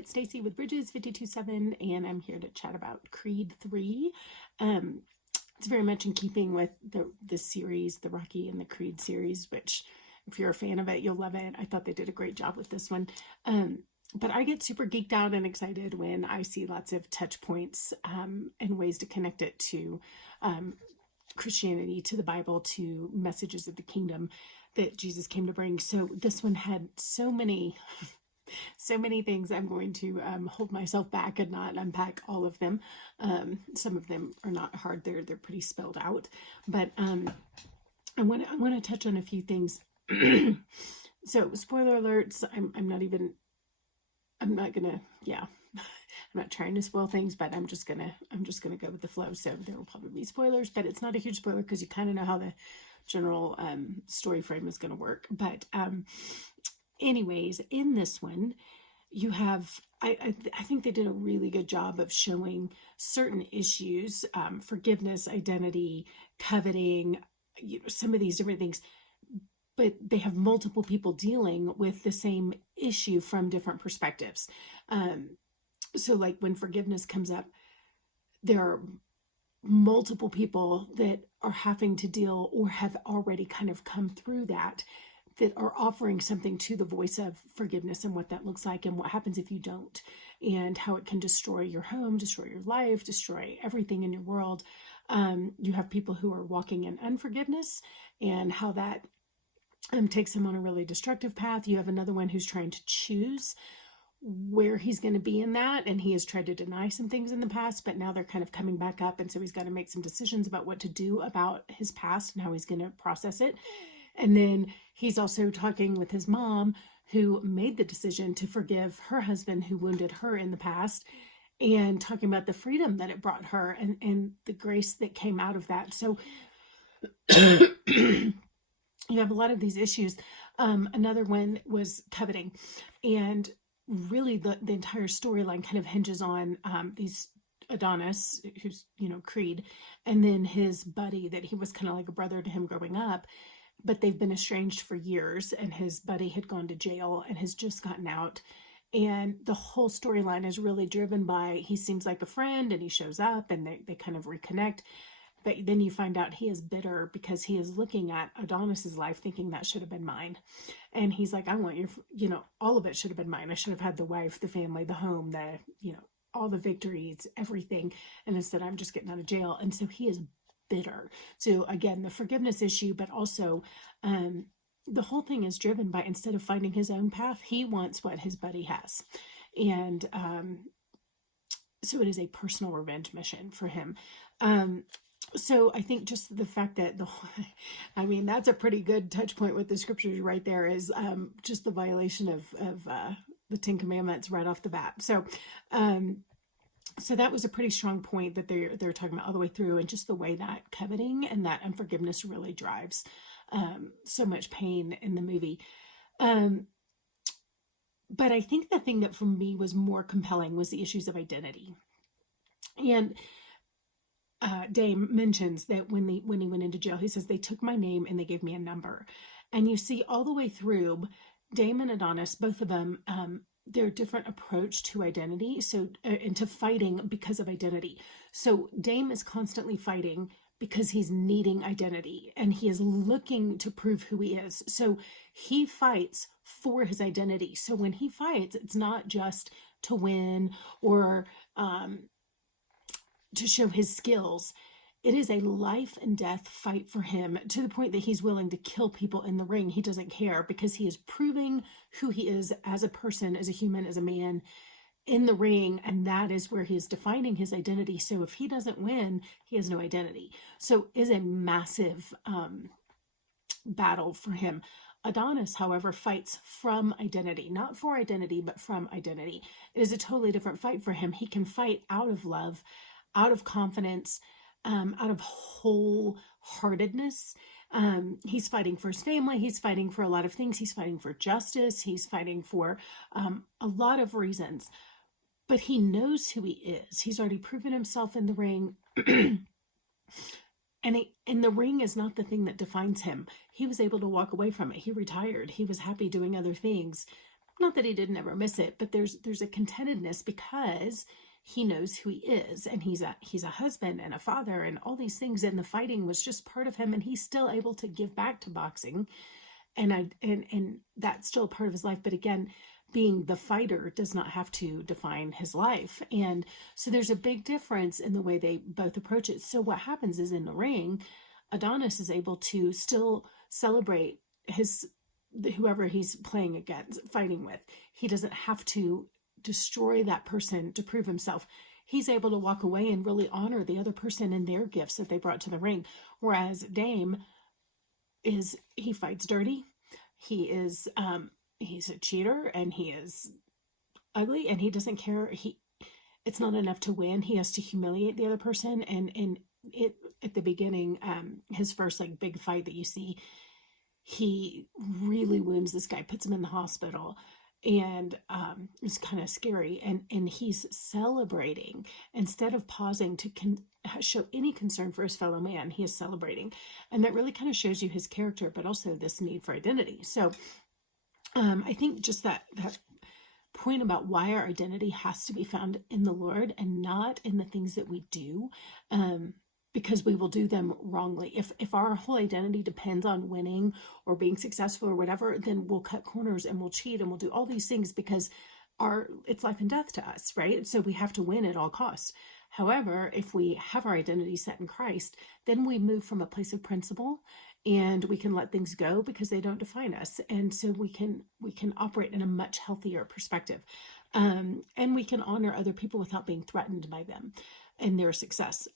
it's Stacy with Bridges 527, and I'm here to chat about Creed 3. It's very much in keeping with the series, the Rocky and the Creed series, which if you're a fan of it, you'll love it. I thought they did a great job with this one. But I get super geeked out and excited when I see lots of touch points and ways to connect it to Christianity, to the Bible, to messages of the kingdom that Jesus came to bring. So this one had so many things. I'm going to hold myself back and not unpack all of them. Some of them are not hard. They're pretty spelled out, but I want to touch on a few things. So spoiler alerts. I'm not trying to spoil things, but I'm just gonna go with the flow. So there will probably be spoilers, but it's not a huge spoiler because you kind of know how the general story frame is going to work. But anyways, in this one, you have, I think they did a really good job of showing certain issues, forgiveness, identity, coveting, some of these different things, but they have multiple people dealing with the same issue from different perspectives. So like when forgiveness comes up, there are multiple people that are having to deal or have already kind of come through that are offering something to the voice of forgiveness and what that looks like and what happens if you don't, and how it can destroy your home, destroy your life, destroy everything in your world. You have people who are walking in unforgiveness and how that takes him on a really destructive path. You have another one who's trying to choose where he's going to be in that, and he has tried to deny some things in the past, but now they're kind of coming back up, and so he's got to make some decisions about what to do about his past and how he's going to process it. And then he's also talking with his mom, who made the decision to forgive her husband who wounded her in the past, and talking about the freedom that it brought her and the grace that came out of that. So you have a lot of these issues. Another one was coveting, and really the entire storyline kind of hinges on these Adonis, who's Creed, and then his buddy that he was kind of like a brother to him growing up, but they've been estranged for years, and his buddy had gone to jail and has just gotten out. And the whole storyline is really driven by, he seems like a friend and he shows up and they kind of reconnect. But then you find out he is bitter because he is looking at Adonis's life thinking that should have been mine. And he's like, I want all of it should have been mine. I should have had the wife, the family, the home, all the victories, everything. And instead I'm just getting out of jail. And so he is bitter. So again, the forgiveness issue, but also the whole thing is driven by, instead of finding his own path, he wants what his buddy has. And so it is a personal revenge mission for him. So I think just the fact that that's a pretty good touch point with the scriptures right there, is just the violation of the Ten Commandments right off the bat. So that was a pretty strong point that they're talking about all the way through, and just the way that coveting and that unforgiveness really drives so much pain in the movie. But I think the thing that for me was more compelling was the issues of identity. And Dame mentions that when he went into jail, he says, they took my name and they gave me a number. And you see all the way through, Dame and Adonis, both of them, their different approach to identity, so into fighting because of identity. So Dame is constantly fighting because he's needing identity and he is looking to prove who he is. So he fights for his identity. So when he fights, it's not just to win or to show his skills. It is a life and death fight for him, to the point that he's willing to kill people in the ring. He doesn't care, because he is proving who he is as a person, as a human, as a man in the ring. And that is where he is defining his identity. So if he doesn't win, he has no identity. So it is a massive battle for him. Adonis, however, fights from identity, not for identity, but from identity. It is a totally different fight for him. He can fight out of love, out of confidence, out of wholeheartedness. He's fighting for his family. He's fighting for a lot of things. He's fighting for justice. He's fighting for a lot of reasons. But he knows who he is. He's already proven himself in the ring. And the ring is not the thing that defines him. He was able to walk away from it. He retired. He was happy doing other things. Not that he didn't ever miss it, but there's a contentedness because he knows who he is, and he's a husband and a father and all these things, and the fighting was just part of him, and he's still able to give back to boxing, and that's still part of his life. But again, being the fighter does not have to define his life. And so there's a big difference in the way they both approach it. So what happens is, in the ring, Adonis is able to still celebrate his whoever he's playing against, fighting with. He doesn't have to destroy that person to prove himself. He's able to walk away and really honor the other person and their gifts that they brought to the ring. Whereas Dame he fights dirty. He's a cheater, and he is ugly, and he doesn't care. It's not enough to win. He has to humiliate the other person. And it at the beginning, his first like big fight that you see, he really wounds this guy, puts him in the hospital, and it's kind of scary. And he's celebrating instead of pausing to show any concern for his fellow man. He is celebrating, and that really kind of shows you his character, but also this need for identity. So I think just that point about why our identity has to be found in the Lord and not in the things that we do, because we will do them wrongly. If our whole identity depends on winning or being successful or whatever, then we'll cut corners and we'll cheat and we'll do all these things because it's life and death to us, right? So we have to win at all costs. However, if we have our identity set in Christ, then we move from a place of principle, and we can let things go because they don't define us. And so we can operate in a much healthier perspective. And we can honor other people without being threatened by them and their success.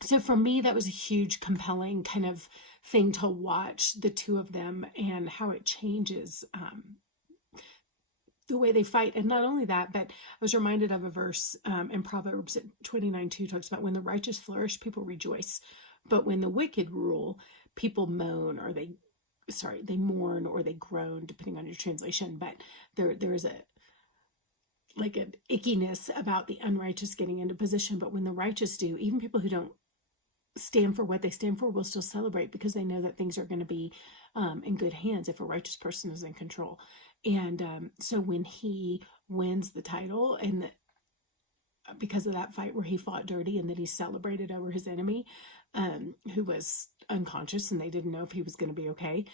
So for me, that was a huge, compelling kind of thing to watch the two of them and how it changes the way they fight. And not only that, but I was reminded of a verse in Proverbs 29:2 talks about when the righteous flourish, people rejoice. But when the wicked rule, people moan, or they mourn, or they groan, depending on your translation. But there is an ickiness about the unrighteous getting into position. But when the righteous do, even people who don't stand for what they stand for will still celebrate because they know that things are going to be in good hands if a righteous person is in control. And so when he wins the title, and because of that fight where he fought dirty and then he celebrated over his enemy, who was unconscious and they didn't know if he was going to be okay,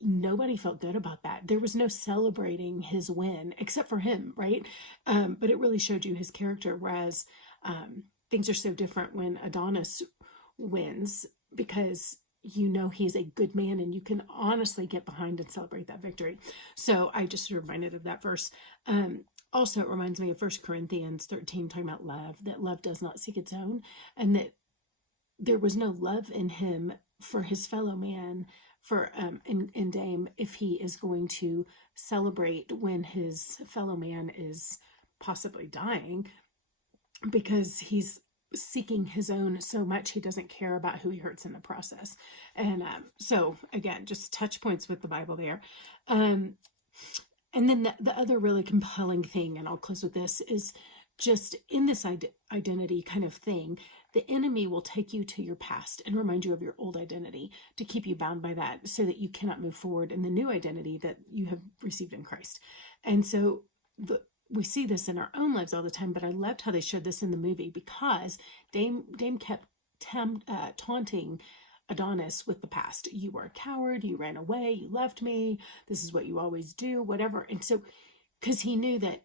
nobody felt good about that. There was no celebrating his win except for him, right? But it really showed you his character, whereas things are so different when Adonis wins, because you know he's a good man and you can honestly get behind and celebrate that victory. So I just reminded of that verse. Also, it reminds me of 1 Corinthians 13, talking about love, that love does not seek its own, and that there was no love in him for his fellow man, for in Dame, if he is going to celebrate when his fellow man is possibly dying, because he's seeking his own so much he doesn't care about who he hurts in the process. And so again, just touch points with the Bible there. And then the other really compelling thing, and I'll close with this, is just in this identity kind of thing, the enemy will take you to your past and remind you of your old identity to keep you bound by that, so that you cannot move forward in the new identity that you have received in Christ. And so we see this in our own lives all the time, but I loved how they showed this in the movie, because Dame kept taunting Adonis with the past. You were a coward, you ran away, you left me, this is what you always do, whatever. And so, because he knew that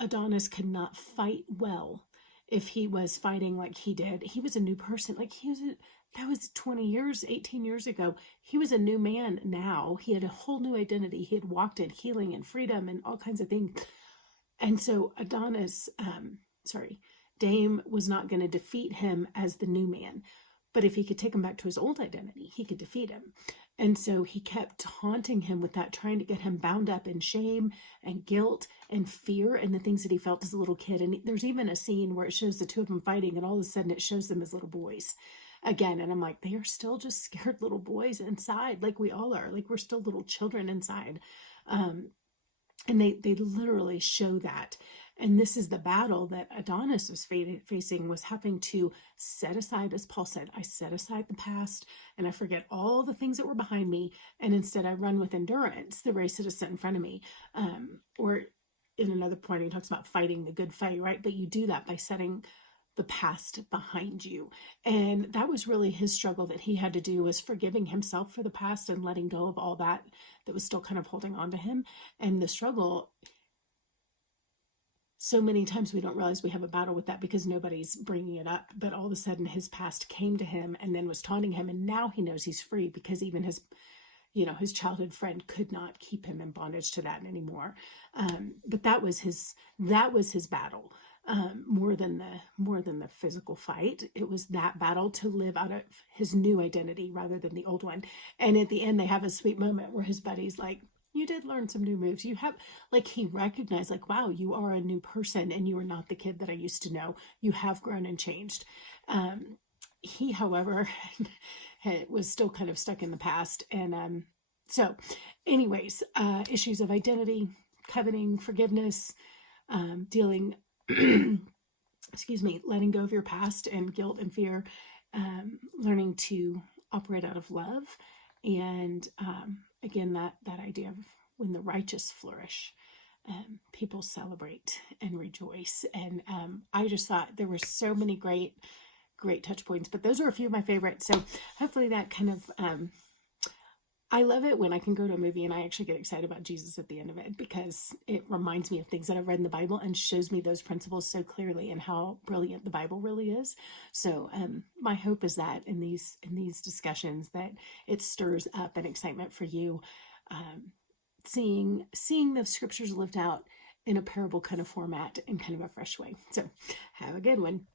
Adonis could not fight well if he was fighting like he did. He was a new person. That was 20 years, 18 years ago. He was a new man now. He had a whole new identity. He had walked in healing and freedom and all kinds of things. And so Dame was not going to defeat him as the new man. But if he could take him back to his old identity, he could defeat him. And so he kept taunting him with that, trying to get him bound up in shame and guilt and fear and the things that he felt as a little kid. And there's even a scene where it shows the two of them fighting, and all of a sudden it shows them as little boys again. And I'm like, they are still just scared little boys inside, like we all are. Like, we're still little children inside. And they literally show that. And this is the battle that Adonis was facing, was having to set aside, as Paul said, I set aside the past and I forget all the things that were behind me. And instead I run with endurance the race that is set in front of me. Or in another point, he talks about fighting the good fight, right? But you do that by setting the past behind you. And that was really his struggle that he had to do, was forgiving himself for the past and letting go of all that was still kind of holding on to him. And the struggle, so many times we don't realize we have a battle with that because nobody's bringing it up. But all of a sudden his past came to him and then was taunting him. And now he knows he's free because even his childhood friend could not keep him in bondage to that anymore. But that was his battle. More than the physical fight. It was that battle to live out of his new identity rather than the old one. And at the end, they have a sweet moment where his buddy's like, you did learn some new moves. You have, like, he recognized, like, wow, you are a new person and you are not the kid that I used to know. You have grown and changed. He, however, was still kind of stuck in the past. And so anyways, issues of identity, coveting, forgiveness, dealing excuse me, letting go of your past and guilt and fear, learning to operate out of love. And again, that idea of when the righteous flourish, people celebrate and rejoice. And I just thought there were so many great touch points, but those are a few of my favorites. So hopefully that kind of, I love it when I can go to a movie and I actually get excited about Jesus at the end of it, because it reminds me of things that I've read in the Bible and shows me those principles so clearly and how brilliant the Bible really is. So my hope is that in these discussions that it stirs up an excitement for you, seeing the scriptures lived out in a parable kind of format in kind of a fresh way. So have a good one.